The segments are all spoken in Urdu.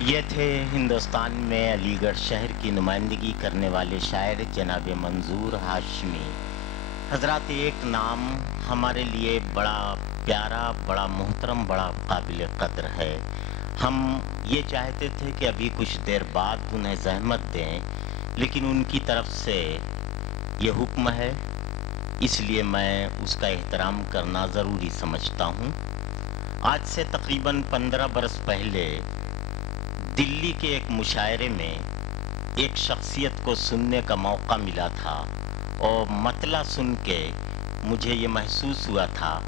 یہ تھے ہندوستان میں علی گڑھ شہر کی نمائندگی کرنے والے شاعر جناب منظور ہاشمی حضرات. ایک نام ہمارے لیے بڑا پیارا، بڑا محترم، بڑا قابل قدر ہے. ہم یہ چاہتے تھے کہ ابھی کچھ دیر بعد انہیں زحمت دیں، لیکن ان کی طرف سے یہ حکم ہے، اس لیے میں اس کا احترام کرنا ضروری سمجھتا ہوں. آج سے تقریباً 15 برس پہلے دلی کے ایک مشاعرے میں ایک شخصیت کو سننے کا موقع ملا تھا، اور مطلع سن کے مجھے یہ محسوس ہوا تھا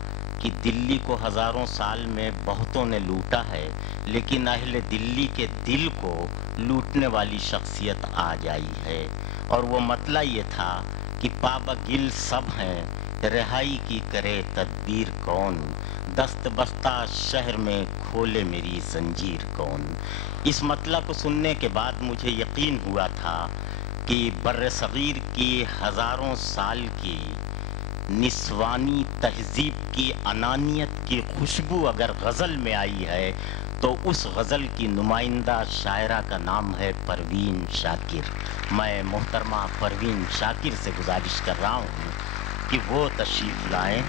کہ دلی کو ہزاروں سال میں بہتوں نے لوٹا ہے، لیکن اہل دلی کے دل کو لوٹنے والی شخصیت آج آئی ہے. اور وہ مطلع یہ تھا کہ پابگل سب ہیں، رہائی کی کرے تدبیر کون، دست بستہ شہر میں کھولے میری زنجیر کون. اس مطلع کو سننے کے بعد مجھے یقین ہوا تھا کہ بر صغیر کی ہزاروں سال کی نسوانی تہذیب کی انانیت کی خوشبو اگر غزل میں آئی ہے تو اس غزل کی نمائندہ شاعرہ کا نام ہے پروین شاکر. میں محترمہ پروین شاکر سے گزارش کر رہا ہوں کہ وہ تشریف لائیں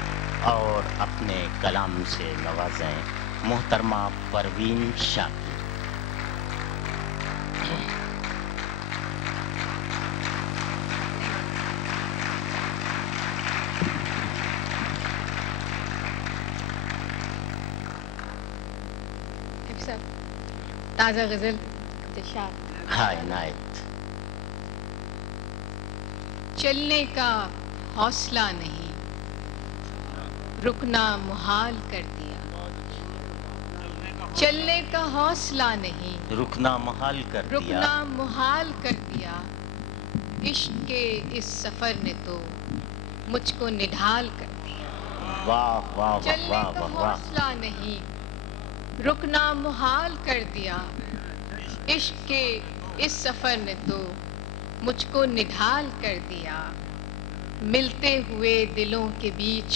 اور اپنے کلام سے نوازیں. محترمہ پروین شاکر. تازہ غزل ہائے عنایت. چلنے کا حوصلہ نہیں، رکنا محال کر دیا. چلنے کا حوصلہ نہیں، رکنا محال کر دیا. رکنا محال کر دیا. عشق کے اس سفر نے تو مجھ کو نڈھال کر دیا. واہ واہ چلنے واہ کا واہ واہ. حوصلہ نہیں، رکنا محال کر دیا. عشق کے اس سفر نے تو مجھ کو نڈھال کر دیا. ملتے ہوئے دلوں کے بیچ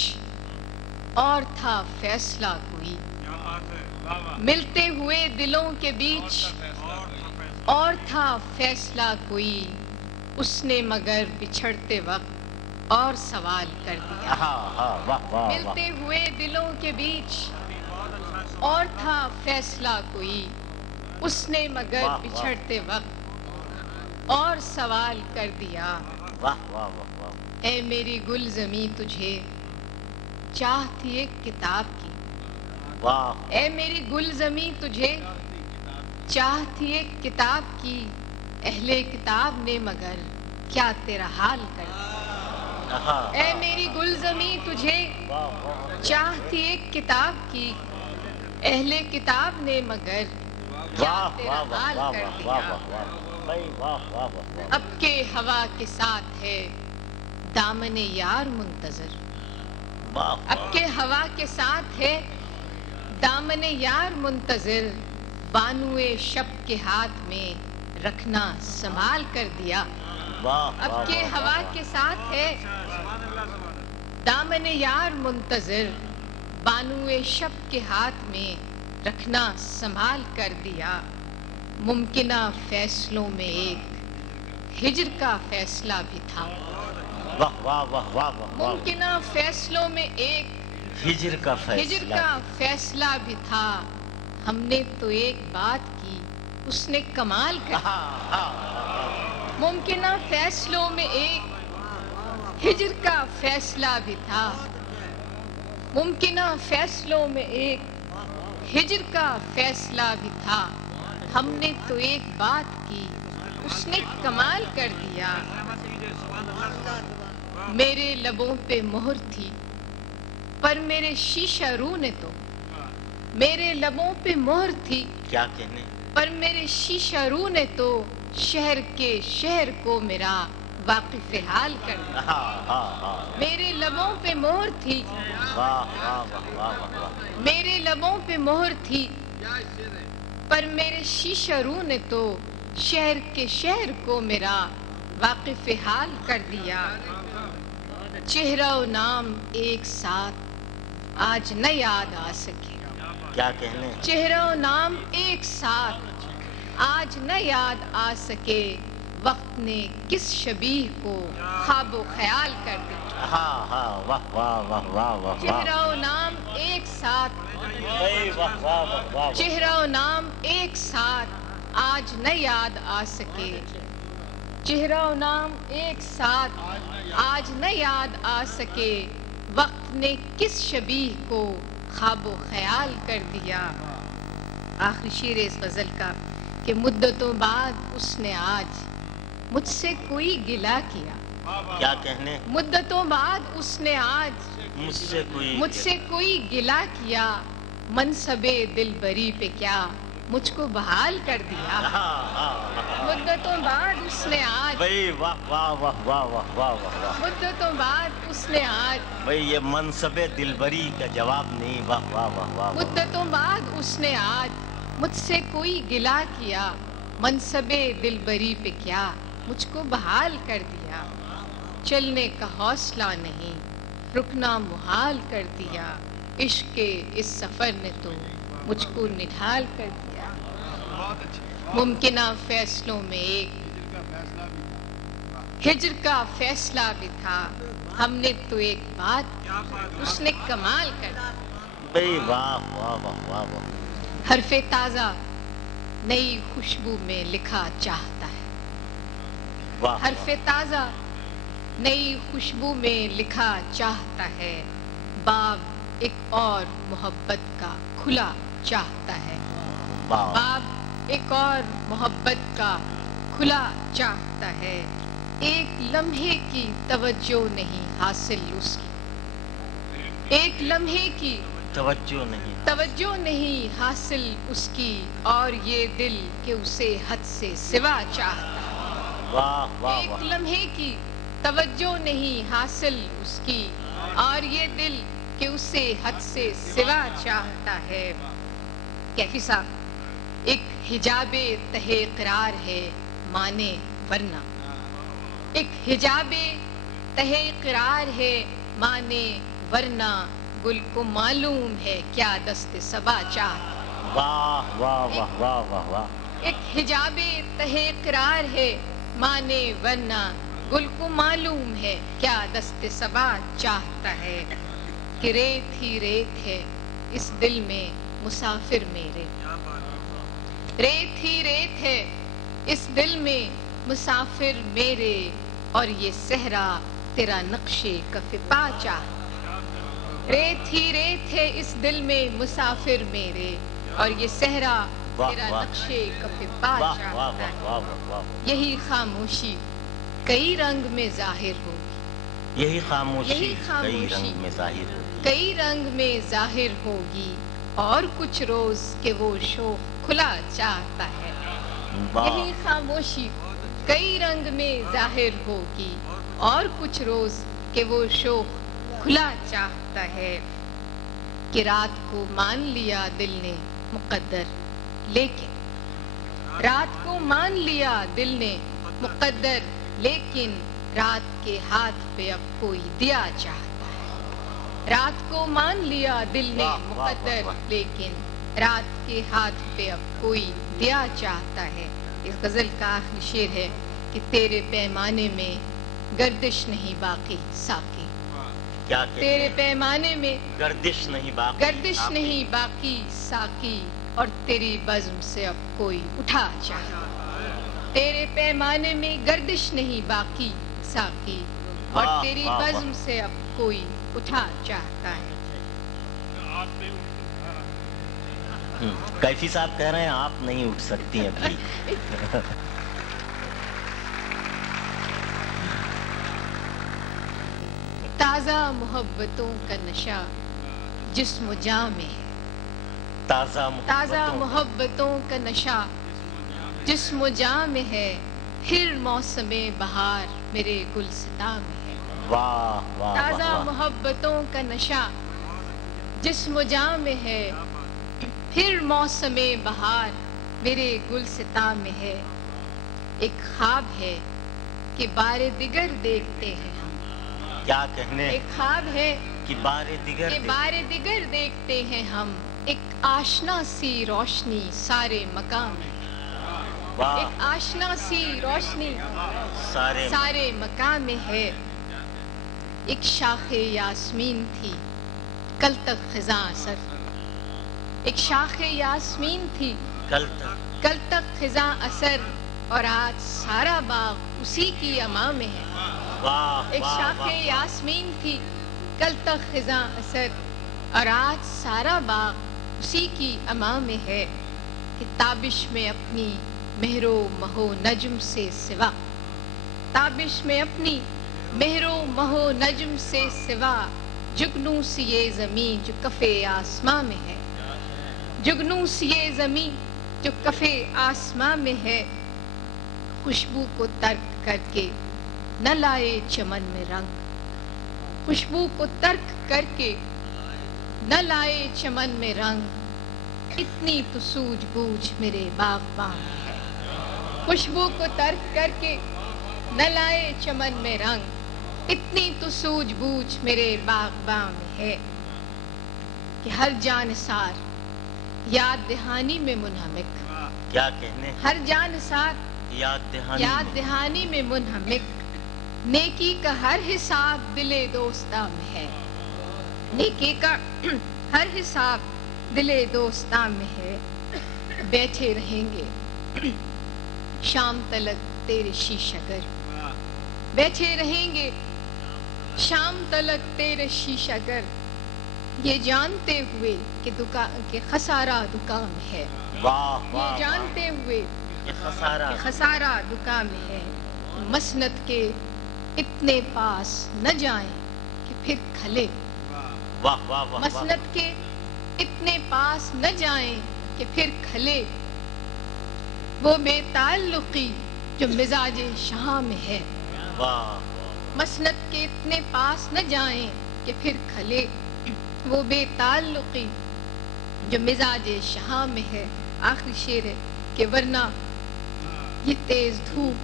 اور تھا فیصلہ کوئی. ملتے ہوئے دلوں کے بیچ اور تھا فیصلہ کوئی. اس نے مگر بچھڑتے وقت اور سوال کر دیا. ملتے ہوئے دلوں کے بیچ اور تھا فیصلہ کوئی. اس نے مگر بچھڑتے وقت اور سوال کر دیا. اے میری گل زمیں تجھے چاہ تھی ایک کتاب کی. اے میری گل زمیں تجھے چاہ تھی ایک کتاب کی. اہل کتاب نے مگر کیا تیرا حال کر دیا. اے میری گل زمیں تجھے چاہ تھی ایک کتاب کی. اہل کتاب نے مگر کیا تیرا حال کر دیا. اب کے ہوا کے ساتھ ہے دامن یار منتظر. اب کے ہوا کے ساتھ ہے دامن یار منتظر. بانوئے شب کے ہاتھ میں رکھنا سنبھال کر دیا. اب کے ہوا کے ساتھ ہے دامن یار منتظر. بانوئے شب کے ہاتھ میں رکھنا سنبھال کر دیا. ممکنہ فیصلوں میں ایک ہجر کا فیصلہ بھی تھا. ممکنہ فیصلوں میں ایک ہجر کا فیصلہ بھی تھا. ہم نے تو ایک بات کی اس نے کمال کر دیا. ممکنہ فیصلوں میں ایک ہجر کا فیصلہ بھی تھا. ممکنہ فیصلوں میں ایک ہجر کا فیصلہ بھی تھا. ہم نے تو ایک بات کی اس نے کمال کر دیا. میرے لبوں پہ مہر تھی پر میرے شیشہ رو نے تو. میرے لبوں پہ مہر تھی کیا کہنے پر میرے شیشہ رو نے تو شہر کے شہر کو میرا واقف حال کر دیا. میرے لبوں پہ مہر تھی میرے لبوں پہ مہر تھی پر میرے شیشہ رو نے تو شہر کے شہر کو میرا واقف حال کر دیا. چہرہ و نام ایک ساتھ آج نہ یاد آ سکے. کیا کہنے چہرہ و نام ایک ساتھ آج نہ یاد آ سکے وقت نے کس شبیہ کو خواب و خیال کر دیا ہاں ہاں واہ واہ واہ واہ واہ واہ چہرہ و نام ایک ساتھ واہ واہ واہ واہ چہرہ و نام ایک ساتھ آج نہ یاد آ سکے چہرہ و نام ایک ساتھ آج نہ یاد آ سکے وقت نے کس شبیہ کو خواب و خیال کر دیا آخری شعر اس غزل کا کہ مدتوں بعد اس نے آج مجھ سے کوئی گلہ کیا کیا کہنے مدتوں بعد اس نے آج مجھ سے کوئی گلہ کیا منصب دلبری پہ کیا مجھ کو بحال کر دیا مدتوں بعد اس نے آج بھائی واہ واہ واہ واہ واہ واہ واہ مدتوں بعد اس نے آج بھائی یہ منصب دلبری کا جواب نہیں واہ واہ واہ واہ مدتوں بعد اس نے آج مجھ سے کوئی گلہ کیا منصب دلبری پہ کیا مجھ کو بحال کر دیا چلنے کا حوصلہ نہیں رکنا محال کر دیا عشق کے اس سفر نے تو مجھ کو نڈھال کر دیا ممکنہ فیصلوں میں ایک ہجر کا فیصلہ بھی تھا ہم نے تو ایک بات اس نے کمال کر دیا بھائی واہ واہ واہ واہ واہ حرف تازہ نئی خوشبو میں لکھا چاہتا ہے واہ حرف تازہ نئی خوشبو میں لکھا چاہتا ہے باب ایک اور محبت کا کھلا چاہتا ہے واہ باب ایک اور محبت کا کھلا چاہتا ہے ایک لمحے کی توجہ نہیں حاصل اس کی ایک لمحے کی توجہ نہیں حاصل اس کی اور یہ دل کہ اسے حد سے سوا چاہتا ہے واہ واہ ایک واہ لمحے کی توجہ نہیں حاصل اس کی اور یہ دل کہ اسے حد سے سوا چاہتا ہے کیفی صاحب ایک حجاب تہے قرار ہے مانے ورنہ ایک حجاب تہے قرار ہے مانے ورنہ گل کو معلوم ہے کیا دست صبا چاہتا ہے واہ واہ واہ واہ واہ واہ ایک حجاب تہے قرار ہے مانے ورنہ گل کو معلوم ہے کیا دست صبا چاہتا ہے کہ ریت ہی ریت ہے اس دل میں مسافر میرے ریت ہی ریت ہے اس دل میں مسافر میرے اور یہ صحرا تیرا نقش کف پا چاہتا ریت ہی ریت ہے اس دل میں مسافر میرے اور یہ صحرا تیرا نقش کف پا واہ چاہتا واہ ہے واہ واہ واہ یہی خاموشی کئی رنگ میں ظاہر ہوگی یہی خاموشی یہی خاموشی کئی رنگ میں ظاہر ہوگی کئی رنگ میں ظاہر ہوگی اور کچھ روز کہ وہ شوق کھلا چاہتا ہے واہ یہی خاموشی کئی رنگ میں ظاہر ہوگی اور کچھ روز کہ وہ شوق کھلا چاہتا ہے کہ رات کو مان لیا دل نے مقدر لیکن رات کو مان لیا دل نے مقدر لیکن رات کے ہاتھ پہ اب کوئی دیا چاہتا ہے رات کو مان لیا دل نے واہ، واہ، واہ، مقدر واہ۔ لیکن رات کے ہاتھ پہ اب کوئی دیا چاہتا ہے اس غزل کا آخری شعر ہے کہ تیرے پیمانے میں گردش نہیں باقی ساقی کیا تیرے کہتے پیمانے میں گردش نہیں باقی گردش نہیں باقی ساقی اور تیری بزم سے اب کوئی اٹھا چاہتا تیرے پیمانے میں گردش نہیں باقی ساقی اور واہ، تیری واہ، واہ۔ بزم سے اب کوئی اٹھا چاہتا ہے کیفی صاحب کہہ رہے ہیں آپ نہیں اٹھ سکتی ہیں ابھی تازہ محبتوں کا نشہ جسم و جاں میں ہے تازہ محبتوں کا نشہ جسم و جاں میں ہے پھر موسم بہار میرے گلستاں میں ہے واہ واہ تازہ واہ محبتوں کا نشہ جسم و جاں میں ہے پھر موسم بہار میرے گلستاں میں ہے ایک خواب ہے کہ بار دیگر دیکھتے ہیں ہم کیا کہنے ایک خواب ہے کہ بار دیگر کہ بار دیگر دیکھتے ہیں ہم ایک آشنا سی روشنی سارے مقام میں واہ ایک آشنا سی روشنی سارے سارے مکان میں ہے. ایک شاخ یاسمین تھی کل تک خزاں اثر. ایک شاخ یاسمین تھی کل تک خزاں اثر، اور آج سارا باغ اسی کی اما میں ہے. واہ ایک شاخ یاسمین تھی کل تک خزاں اثر، اور آج سارا باغ اسی کی اما میں ہے. کہ تابش میں اپنی مہر و مہو نجم سے سوا، تابش میں اپنی مہر و مہو نجم سے سوا، جگنوں سی یہ زمین جو کفے آسماں میں ہے. جگنوں سی یہ زمین جو کفے آسماں میں ہے. خوشبو کو ترک کر کے نہ لائے چمن میں رنگ، خوشبو کو ترک کر کے نہ لائے چمن میں رنگ. اتنی تو سوجھ بوجھ میرے باغباں میں ہے. خوشبو کو ترک کر کے نہ لائے چمن میں رنگ، اتنی تو سوجھ بوجھ میرے باغباں میں ہے. کہ ہر جانثار یاد دہانی میں منہمک، کیا کہنے ہر جانثار یاد یاد دہانی میں منہمک. نیکی کا ہر حساب دل دوستاں میں ہے. نیکی کا ہر حساب دل دوستاں میں ہے. بیٹھے رہیں گے شام تلک تیرے شیشہ گر، بیٹھے رہیں گے شام تلک تیرے شیشہ گر. یہ جانتے ہوئے کہ خسارہ دکان میں ہے. واہ یہ جانتے ہوئے کہ خسارہ کہ خسارہ دکان میں ہے. مسند کے اتنے پاس نہ جائیں کہ پھر کھلے. واہ واہ واہ مسند کے اتنے پاس نہ جائیں کہ پھر کھلے. وہ بے تعلقی جو مزاج شاہ میں ہے. واہ مسند کے اتنے پاس نہ جائیں کہ پھر کھلے. وہ بے تعلقی جو مزاج شاہ میں ہے. آخری شعر ہے کہ ورنہ یہ تیز دھوپ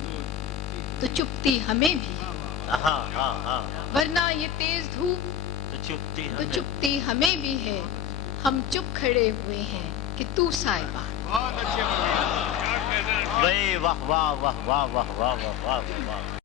تو چپتی ہمیں بھی، ورنہ یہ تیز دھوپ تو چپتی ہمیں بھی ہے. ہم چپ کھڑے ہوئے ہیں کہ تو سائبان. واہ واہ واہ واہ واہ واہ واہ واہ واہ.